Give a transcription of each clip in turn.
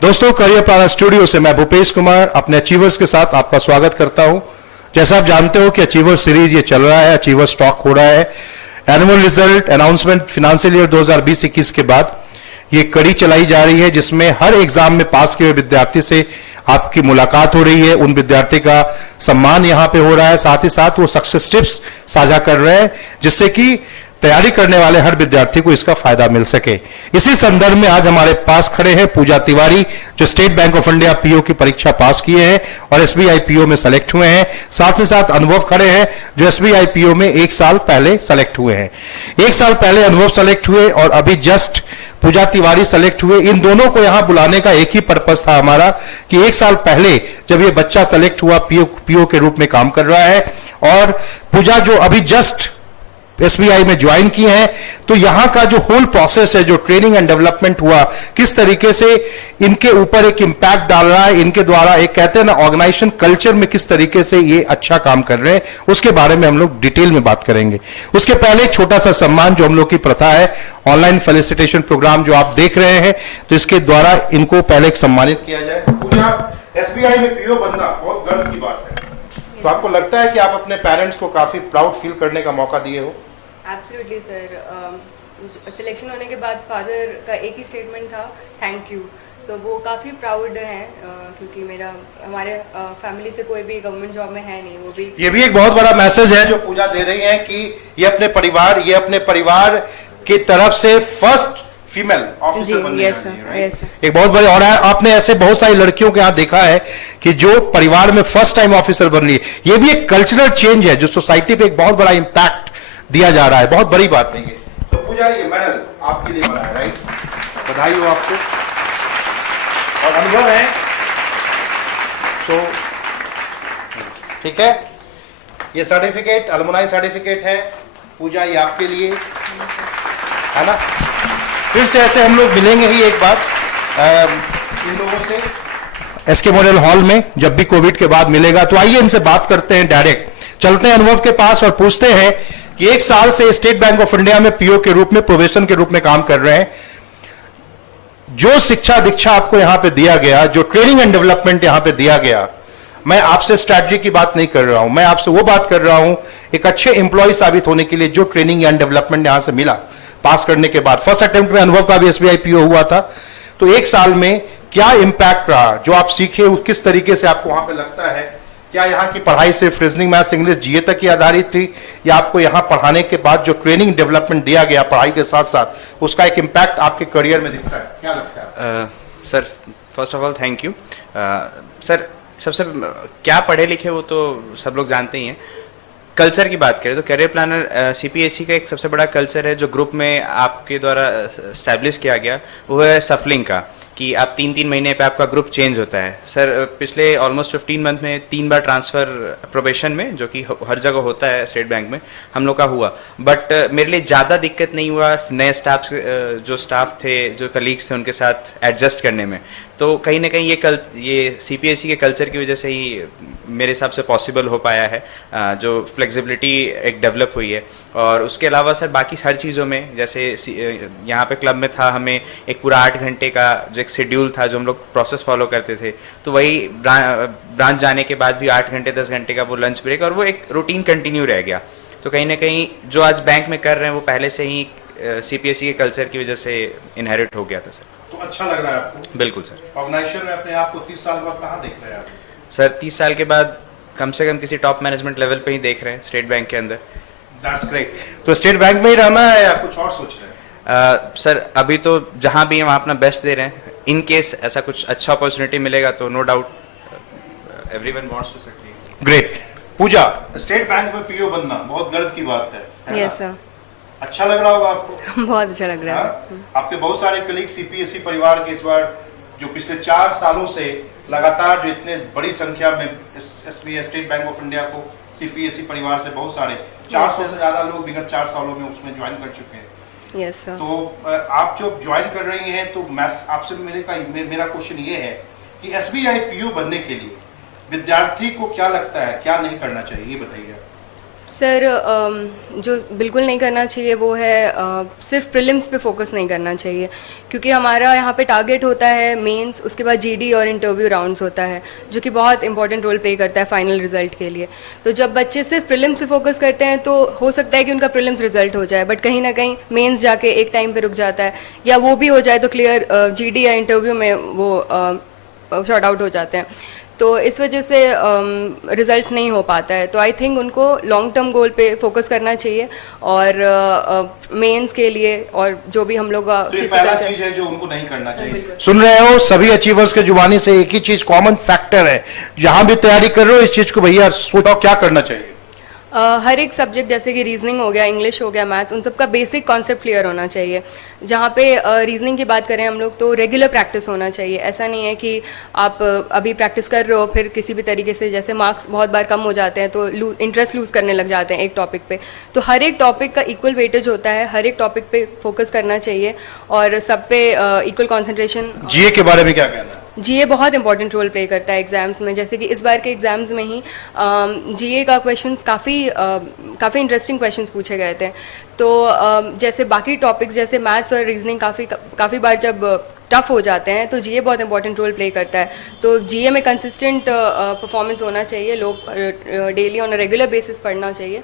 दोस्तों, career planner studio से मैं भूपेश कुमार अपने अचीवर्स के साथ आपका स्वागत करता हूं। जैसा आप जानते हो कि अचीवर सीरीज ये चल रहा है, अचीवर स्टॉक हो रहा है। Annual result announcement financial year 2020-21 के बाद ये कड़ी चलाई जा रही है, जिसमें हर एग्जाम में पास किए हुए विद्यार्थी से आपकी मुलाकात हो रही है। उन विद्यार्थी का सम्मान यहां पे हो रहा है, साथ ही साथ वो सक्सेस टिप्स साझा कर रहे हैं, जिससे कि तैयारी करने वाले हर विद्यार्थी को इसका फायदा मिल सके। इसी संदर्भ में आज हमारे पास खड़े हैं पूजा तिवारी, जो state bank of India PO की परीक्षा पास किए हैं और एसबीआई पीओ में सेलेक्ट हुए हैं। साथ ही साथ अनुभव खड़े हैं, जो एसबीआई पीओ में 1 साल पहले सेलेक्ट हुए हैं। 1 साल पहले अनुभव सेलेक्ट हुए और अभी जस्ट पूजा तिवारी सेलेक्ट हुए। इन दोनों को यहां बुलाने का एक ही पर्पस था हमारा कि 1 साल पहले जब ये बच्चा सेलेक्ट हुआ, पीओ के रूप में काम कर रहा है, और पूजा जो अभी जस्ट एसबीआई में ज्वाइन किए हैं, तो यहां का जो होल प्रोसेस है, जो ट्रेनिंग एंड डेवलपमेंट हुआ, किस तरीके से इनके ऊपर एक इंपैक्ट डाल रहा है, इनके द्वारा एक कहते हैं ना ऑर्गेनाइजेशन कल्चर में किस तरीके से ये अच्छा काम कर रहे हैं, उसके बारे में हम लोग डिटेल में बात करेंगे। उसके पहले एक छोटा सा सम्मान, जो हम लोग की प्रथा है, ऑनलाइन फेलिसिटेशन प्रोग्राम जो आप देख रहे हैं, तो इसके द्वारा इनको पहले एक सम्मानित किया जाए। पूजा, एसबीआई में पीओ बनना बहुत गर्व की बात है, तो आपको लगता है कि आप अपने पेरेंट्स को काफी प्राउड फील करने का मौका दिए हो? Absolutely sir. सिलेक्शन होने के बाद फादर का एक ही स्टेटमेंट था, थैंक यू। तो वो काफ़ी प्राउड हैं, क्योंकि हमारे फैमिली से कोई भी गवर्नमेंट जॉब में है नहीं। वो भी ये भी एक बहुत बड़ा मैसेज है जो पूजा दे रही हैं कि ये अपने परिवार की तरफ से फर्स्ट फीमेल ऑफिसर बनने यस सर। एक बहुत बड़ी, और आपने ऐसे बहुत सारी लड़कियों के यहाँ देखा है कि जो परिवार में फर्स्ट टाइम ऑफिसर बन रही है। ये भी एक कल्चरल चेंज है जो सोसाइटी पे एक बहुत बड़ा इंपैक्ट दिया जा रहा है, बहुत बड़ी बात है ये। तो पूजा, ये मेडल आपके लिए बना है, राइट? बधाई हो आपको। और अनुभव है तो ठीक है, ये सर्टिफिकेट अलुमनाई सर्टिफिकेट है पूजा, ये आपके लिए है ना। फिर से ऐसे हम लोग मिलेंगे ही एक बार इन लोगों से एसके मॉडल हॉल में, जब भी कोविड के बाद मिलेगा। तो आइए इनसे बात करते हैं, डायरेक्ट चलते हैं अनुभव के पास और पूछते हैं कि 1 साल से स्टेट बैंक ऑफ इंडिया में पीओ के रूप में, प्रोबेशन के रूप में काम कर रहे हैं। जो शिक्षा दीक्षा आपको यहां पे दिया गया, जो ट्रेनिंग एंड डेवलपमेंट यहां पे दिया गया, मैं आपसे स्ट्रैटेजी की बात नहीं कर रहा हूं, मैं आपसे वो बात कर रहा हूं एक अच्छे एम्प्लॉय साबित होने के लिए, जो ट्रेनिंग एंड डेवलपमेंट यहां से मिला पास करने के बाद। फर्स्ट अटेम्प्ट में अनुभव का भी एसबीआई पीओ हुआ था। तो 1 साल में क्या इंपैक्ट रहा, जो आप सीखे किस तरीके से आपको वहां पे लगता है? क्या यहाँ की पढ़ाई सिर्फ रीजनिंग, मैथ्स, इंग्लिश, जीए तक ही आधारित थी, या आपको यहाँ पढ़ाने के बाद जो ट्रेनिंग डेवलपमेंट दिया गया पढ़ाई के साथ साथ, उसका एक इम्पैक्ट आपके करियर में दिखता है? क्या लगता है? Sir, first of all thank you. Sir, सबसे क्या पढ़े लिखे वो तो सब लोग जानते ही हैं। कल्चर की बात करें तो करियर प्लानर सीपीएससी का एक सबसे बड़ा कल्चर है जो ग्रुप में आपके द्वारा स्टैब्लिश किया गया, वो है सफलिंग का, कि आप 3-3 महीने पे आपका ग्रुप चेंज होता है। सर, पिछले ऑलमोस्ट 15 मंथ में 3 बार ट्रांसफ़र प्रोबेशन में, जो कि हर जगह होता है स्टेट बैंक में, हम लोग का हुआ। बट मेरे लिए ज़्यादा दिक्कत नहीं हुआ नए जो स्टाफ थे, जो कलीग्स थे, उनके साथ एडजस्ट करने में। तो कहीं ना कहीं ये सीपीएससी के कल्चर की वजह से ही मेरे हिसाब से पॉसिबल हो पाया है, जो फ्लेक्सिबिलिटी एक डेवलप हुई है। और उसके अलावा सर बाकी हर चीज़ों में, जैसे यहाँ पे क्लब में था, हमें एक पूरा 8 घंटे का जो एक शेड्यूल था, जो हम लोग प्रोसेस फॉलो करते थे, तो वही ब्रांच जाने के बाद भी 8 घंटे 10 घंटे का वो लंच ब्रेक, और वो एक रूटीन कंटिन्यू रह गया। तो कहीं ना कहीं जो आज बैंक में कर रहे हैं वो पहले से ही सीपीएससी के कल्चर की वजह से इनहेरिट हो गया था सर। तो अच्छा लग रहा है आपको? बिल्कुल सर। ऑर्गेनाइजेशन में अपने आप को 30 साल बाद कहाँ देख रहे हैं आप? सर, 30 साल के बाद कम से कम किसी टॉप मैनेजमेंट लेवल पे ही देख रहे हैं स्टेट बैंक के अंदर। That's great. तो स्टेट बैंक में ही रहना है या कुछ और सोच रहे हैं? सर, अभी तो जहाँ भी हम अपना बेस्ट दे रहे हैं। इन केस ऐसा कुछ अच्छा अपॉर्चुनिटी मिलेगा तो no doubt everyone wants to succeed. Great. Pooja, State Bank में पीओ बनना बहुत गर्व की बात है। Yes sir. अच्छा लग रहा होगा आपको? बहुत अच्छा लग रहा है। आपके बहुत सारे कलीग सीपीएससी परिवार के इस बार जो पिछले 4 सालों से लगातार जो इतने बड़ी संख्या में SBI state bank of India को सीपीएससी परिवार से बहुत सारे 400 से ज्यादा लोग विगत 4 सालों में उसमें ज्वाइन कर चुके हैं। Yes sir. तो आप जो ज्वाइन कर रही हैं, तो मैं आपसे मेरा क्वेश्चन ये है कि एसबीआई पीओ बनने के लिए विद्यार्थी को क्या लगता है, क्या नहीं करना चाहिए, ये बताइए। सर जो बिल्कुल नहीं करना चाहिए वो है सिर्फ प्रीलिम्स पे फोकस नहीं करना चाहिए, क्योंकि हमारा यहाँ पे टारगेट होता है मेंस, उसके बाद जीडी और इंटरव्यू राउंड्स होता है जो कि बहुत इंपॉर्टेंट रोल प्ले करता है फाइनल रिजल्ट के लिए। तो जब बच्चे सिर्फ प्रीलिम्स पे फोकस करते हैं तो हो सकता है कि उनका प्रीलिम्स रिजल्ट हो जाए, बट कहीं ना कहीं मेंस जाके एक टाइम पे रुक जाता है, या वो भी हो जाए तो क्लियर जीडी या इंटरव्यू में वो शॉर्ट आउट हो जाते हैं। तो इस वजह से रिजल्ट्स नहीं हो पाता है। तो आई थिंक उनको लॉन्ग टर्म गोल पे फोकस करना चाहिए, और मेंस के लिए और जो भी हम लोग तो ये पहला चीज है जो उनको नहीं करना चाहिए। सुन रहे हो, सभी अचीवर्स के जुबानी से एक ही चीज कॉमन फैक्टर है, जहां भी तैयारी कर रहे हो इस चीज को भैया सोचो क्या करना चाहिए। हर एक सब्जेक्ट जैसे कि रीजनिंग हो गया, इंग्लिश हो गया, मैथ्स, उन सबका बेसिक कॉन्सेप्ट क्लियर होना चाहिए। जहाँ पे रीजनिंग की बात करें हम लोग तो रेगुलर प्रैक्टिस होना चाहिए। ऐसा नहीं है कि आप अभी प्रैक्टिस कर रहे हो फिर किसी भी तरीके से, जैसे मार्क्स बहुत बार कम हो जाते हैं तो इंटरेस्ट लूज करने लग जाते हैं एक टॉपिक पे। तो हर एक टॉपिक का इक्वल वेटेज होता है, हर एक टॉपिक पे फोकस करना चाहिए और सब पे इक्वल कॉन्सेंट्रेशन। जीए के बारे में क्या कहना है? जीए बहुत इंपॉर्टेंट रोल प्ले करता है एग्जाम्स में। जैसे कि इस बार के एग्जाम्स में ही जीए का क्वेश्चंस काफ़ी इंटरेस्टिंग क्वेश्चंस पूछे गए थे। तो जैसे बाकी टॉपिक्स जैसे मैथ्स और रीजनिंग काफ़ी बार जब टफ हो जाते हैं तो जीए बहुत इंपॉर्टेंट रोल प्ले करता है। तो जीए में कंसिस्टेंट परफॉर्मेंस होना चाहिए, लोग daily on a regular basis पढ़ना चाहिए।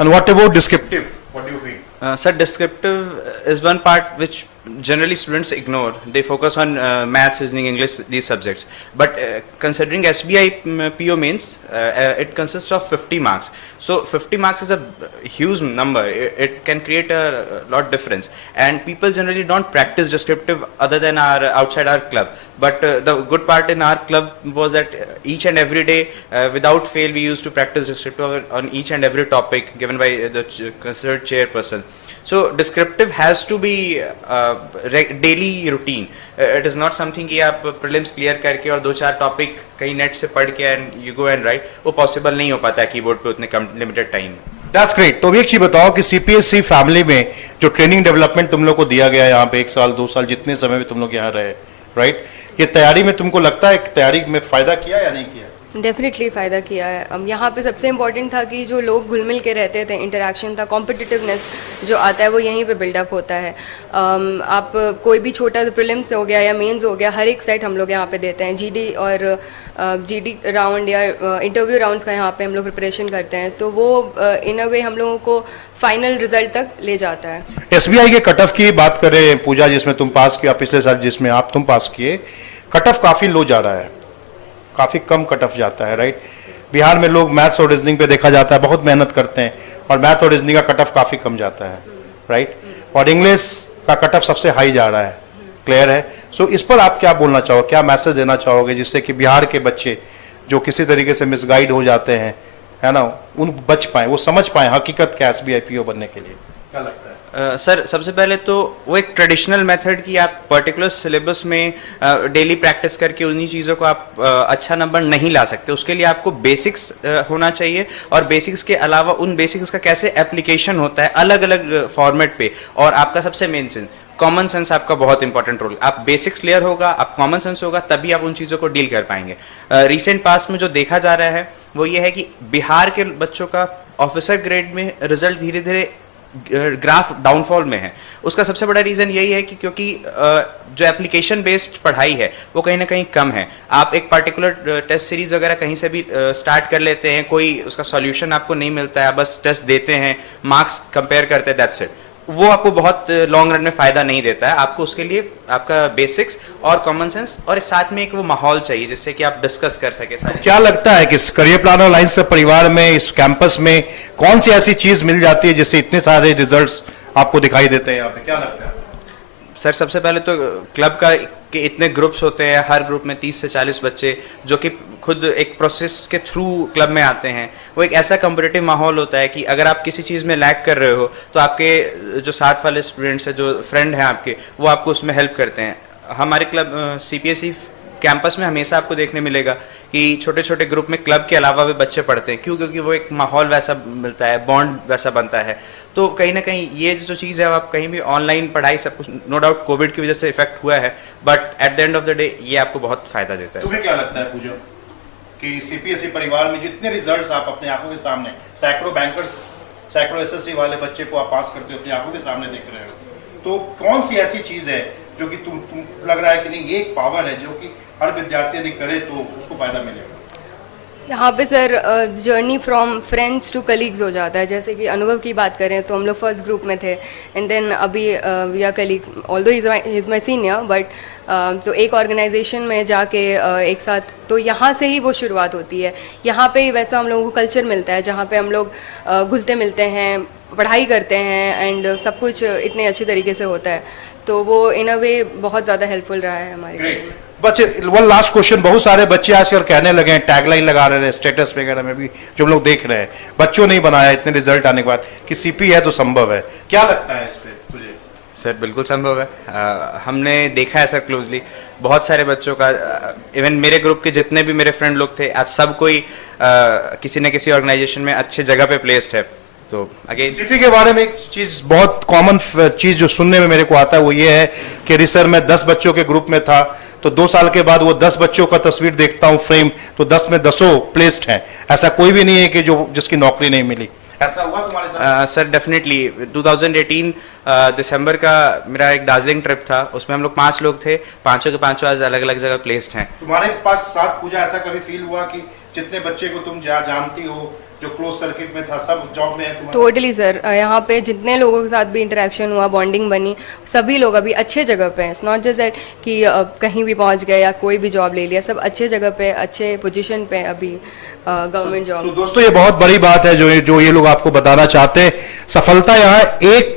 And what about descriptive? What do you feel? Sir, descriptive is one part which generally students ignore. They focus on maths, reasoning, English, these subjects. But considering SBI PO mains, it consists of 50 marks. So 50 marks is a huge number. It can create a lot difference. And people generally don't practice descriptive other than outside our club. But the good part in our club was that each and every day, without fail, we used to practice descriptive on each and every topic given by the considered chairperson. So descriptive has to be daily routine. It is not something कि आप prelims clear करके और 2-4 topic कहीं net से पढ़ के and you go and write, वो possible नहीं हो पाता है कीबोर्ड पे उतने कम लिमिटेड टाइम में। That's great. तो अभी एक चीज बताओ कि सीपीएसई फैमिली में जो ट्रेनिंग डेवलपमेंट तुम लोग को दिया गया यहाँ पे 1 साल 2 साल जितने समय में तुम लोग यहाँ रहे, राइट, ये तैयारी में तुमको लगता है कि तैयारी में फायदा किया या नहीं किया? डेफिनेटली फ़ायदा किया है। यहाँ पे सबसे इम्पोर्टेंट था कि जो लोग घुल मिल के रहते थे, इंटरेक्शन था, कॉम्पिटिटिवनेस जो आता है वो यहीं पे बिल्डअप होता है। आप कोई भी छोटा प्रीलिम्स हो गया या मेंस हो गया, हर एक सेट हम लोग यहाँ पे देते हैं। जीडी और जीडी राउंड या इंटरव्यू राउंड्स का यहाँ पे हम लोग प्रिपरेशन करते हैं, तो वो इन अ वे हम लोगों को फाइनल रिजल्ट तक ले जाता है। एसबीआई के कट ऑफ की बात करें पूजा, जिसमें तुम पास किया पिछले साल, जिसमें तुम पास किए, कट ऑफ काफी लो जा रहा है, काफी कम कट ऑफ जाता है, राइट। बिहार में लोग मैथ्स और रीजनिंग पे देखा जाता है बहुत मेहनत करते हैं और मैथ और रीजनिंग का कट ऑफ काफी कम जाता है, राइट, और इंग्लिश का कट ऑफ सबसे हाई जा रहा है, क्लियर है। सो इस पर आप क्या बोलना चाहोगे, क्या मैसेज देना चाहोगे जिससे कि बिहार के बच्चे जो किसी तरीके से मिसगाइड हो जाते हैं, है ना, उन बच पाए, वो समझ पाए हकीकत क्या एसबीआई पीओ बनने के लिए, क्या लगता है? सर सबसे पहले तो वो एक ट्रेडिशनल मेथड की आप पर्टिकुलर सिलेबस में डेली प्रैक्टिस करके उन्हीं चीज़ों को आप अच्छा नंबर नहीं ला सकते। उसके लिए आपको बेसिक्स होना चाहिए, और बेसिक्स के अलावा उन बेसिक्स का कैसे एप्लीकेशन होता है अलग अलग फॉर्मेट पे, और आपका सबसे मेन सेंस कॉमन सेंस आपका बहुत इंपॉर्टेंट रोल। आप बेसिक्स क्लियर होगा, आप कॉमन सेंस होगा, तभी आप उन चीज़ों को डील कर पाएंगे। रिसेंट पास्ट में जो देखा जा रहा है वो ये है कि बिहार के बच्चों का ऑफिसर ग्रेड में रिजल्ट धीरे धीरे ग्राफ डाउनफॉल में है। उसका सबसे बड़ा रीजन यही है कि क्योंकि जो एप्लीकेशन बेस्ड पढ़ाई है वो कहीं ना कहीं कम है। आप एक पर्टिकुलर टेस्ट सीरीज वगैरह कहीं से भी स्टार्ट कर लेते हैं, कोई उसका सॉल्यूशन आपको नहीं मिलता है, बस टेस्ट देते हैं, मार्क्स कंपेयर करते हैं, दैट्स इट। वो आपको बहुत लॉन्ग रन में फायदा नहीं देता है। आपको उसके लिए आपका बेसिक्स और कॉमन सेंस और साथ में एक वो माहौल चाहिए जिससे कि आप डिस्कस कर सके सारे। क्या लगता है कि इस करियर प्लानर लाइन से परिवार में, इस कैंपस में कौन सी ऐसी चीज मिल जाती है जिससे इतने सारे रिजल्ट्स आपको दिखाई देते हैं यहाँ पे, क्या लगता है? सर सबसे पहले तो क्लब का कि इतने ग्रुप्स होते हैं, हर ग्रुप में 30 से 40 बच्चे जो कि खुद एक प्रोसेस के थ्रू क्लब में आते हैं। वो एक ऐसा कॉम्पिटिटिव माहौल होता है कि अगर आप किसी चीज़ में लैग कर रहे हो तो आपके जो साथ वाले स्टूडेंट्स हैं, जो फ्रेंड हैं आपके, वो आपको उसमें हेल्प करते हैं। हमारे क्लब सीपीएसई कैंपस में हमेशा आपको देखने मिलेगा कि छोटे छोटे ग्रुप में क्लब के अलावा भी बच्चे पढ़ते हैं। क्यों? क्योंकि वो एक माहौल वैसा मिलता है, बॉन्ड वैसा बनता है। तो कहीं ना कहीं ये जो चीज़ है, आप कहीं भी ऑनलाइन पढ़ाई सब कुछ, नो डाउट कोविड की वजह से इफेक्ट हुआ है, but at the end of the day ये आपको बहुत फायदा देता है। तुम्हें क्या लगता है पूजा कि सीपीएसई परिवार में जितने रिजल्ट्स आप अपने आंखों के सामने, सैकड़ों बैंकर्स सैकड़ों एसएससी वाले बच्चे को आप पास करते हो, अपनी आंखों के सामने देख रहे हो, तो कौन सी ऐसी चीज है जो कि तुम लग रहा है कि नहीं ये एक पावर है जो कि हर विद्यार्थी यदि करे तो उसको फायदा मिलेगा? यहाँ पे sir journey from friends to colleagues हो जाता है। जैसे कि अनुभव की बात करें तो हम लोग फर्स्ट ग्रुप में थे, एंड देन अभी we are colleague, although is my senior, but तो एक ऑर्गेनाइजेशन में जाके एक साथ, तो यहाँ से ही वो शुरुआत होती है। यहाँ पे ही वैसा हम लोगों को कल्चर मिलता है जहाँ पे हम लोग घुलते मिलते हैं, पढ़ाई करते हैं, एंड सब कुछ इतने अच्छे तरीके से होता है, तो वो इन अ वे बहुत ज़्यादा हेल्पफुल रहा है हमारे लिए। ग्रेट। बच्चे वन लास्ट क्वेश्चन, बहुत सारे बच्चे आजकल कहने लगे हैं, टैगलाइन लगा रहे हैं स्टेटस वगैरह में भी जो हम लोग देख रहे हैं, बच्चों नहीं बनाया इतने रिजल्ट आने के बाद कि सीपी है तो संभव है, क्या लगता है इस पे तुझे? सर बिल्कुल संभव है। हमने देखा है सर क्लोजली, बहुत सारे बच्चों का, इवन मेरे ग्रुप के जितने भी मेरे फ्रेंड लोग थे, आज सब कोई किसी न किसी ऑर्गेनाइजेशन में अच्छे जगह पे प्लेस्ड है। तो अगेन सीपी के बारे में एक चीज, बहुत कॉमन चीज जो सुनने में मेरे को आता है वो ये है कि रिसर में 10 बच्चों के ग्रुप में था, तो 2 साल के बाद वो 10 बच्चों का तस्वीर देखता हूँ फ्रेम, तो 10 में 10 प्लेस्ड हैं। ऐसा कोई भी नहीं है कि जो जिसकी नौकरी नहीं मिली। ऐसा हुआ तुम्हारे साथ? सर डेफिनेटली 2018 दिसंबर का मेरा एक दार्जिलिंग ट्रिप था, उसमें हम लोग 5 लोग थे, पांचों के पांचों आज अलग अलग जगह प्लेस्ड हैं। तुम्हारे पास साथ पूजा ऐसा कभी फील हुआ कि जितने बच्चे को तुम जानती हो जो क्लोज सर्किट में था सब जॉब में है तुम्हारे? टोटली सर, यहाँ पे जितने लोगों के साथ भी इंटरेक्शन हुआ, बॉन्डिंग बनी, सभी लोग अभी अच्छे जगह पे हैं। इट्स नॉट जस्ट दैट कि कहीं भी पहुँच गए या कोई भी जॉब ले लिया, सब अच्छे जगह पे, अच्छे पोजीशन पे अभी गवर्नमेंट तो जॉब। दोस्तों ये बहुत बड़ी बात है जो ये लोग आपको बताना चाहते हैं। सफलता यहाँ एक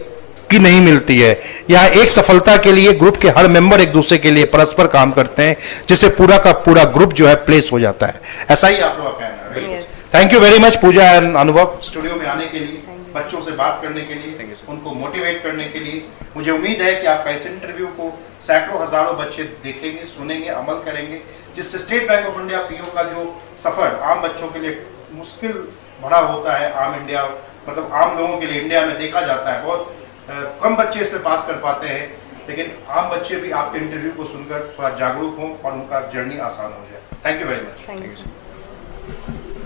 की नहीं मिलती है, यहाँ एक सफलता के लिए ग्रुप के हर मेंबर एक दूसरे के लिए परस्पर काम करते हैं, जिससे पूरा का पूरा ग्रुप जो है प्लेस हो जाता है। ऐसा ही आप लोग का कहना है। Yes. Thank you very much Pooja and Anubhav studio में आने के लिए, बच्चों से बात करने के लिए, Thank you, sir. उनको मोटिवेट करने के लिए। मुझे उम्मीद है कि आपका इस इंटरव्यू को सैकड़ों हजारों बच्चे देखेंगे, सुनेंगे, अमल करेंगे, जिससे state bank of India PO का जो सफर आम बच्चों के लिए मुश्किल भरा होता है, आम इंडिया मतलब आम लोगों के लिए इंडिया में देखा जाता है, बहुत कम बच्चे इस पे पास कर पाते हैं, लेकिन आम बच्चे भी आपके इंटरव्यू को सुनकर थोड़ा जागरूक हों और उनका जर्नी आसान हो जाए। Thank you very much. Thank you.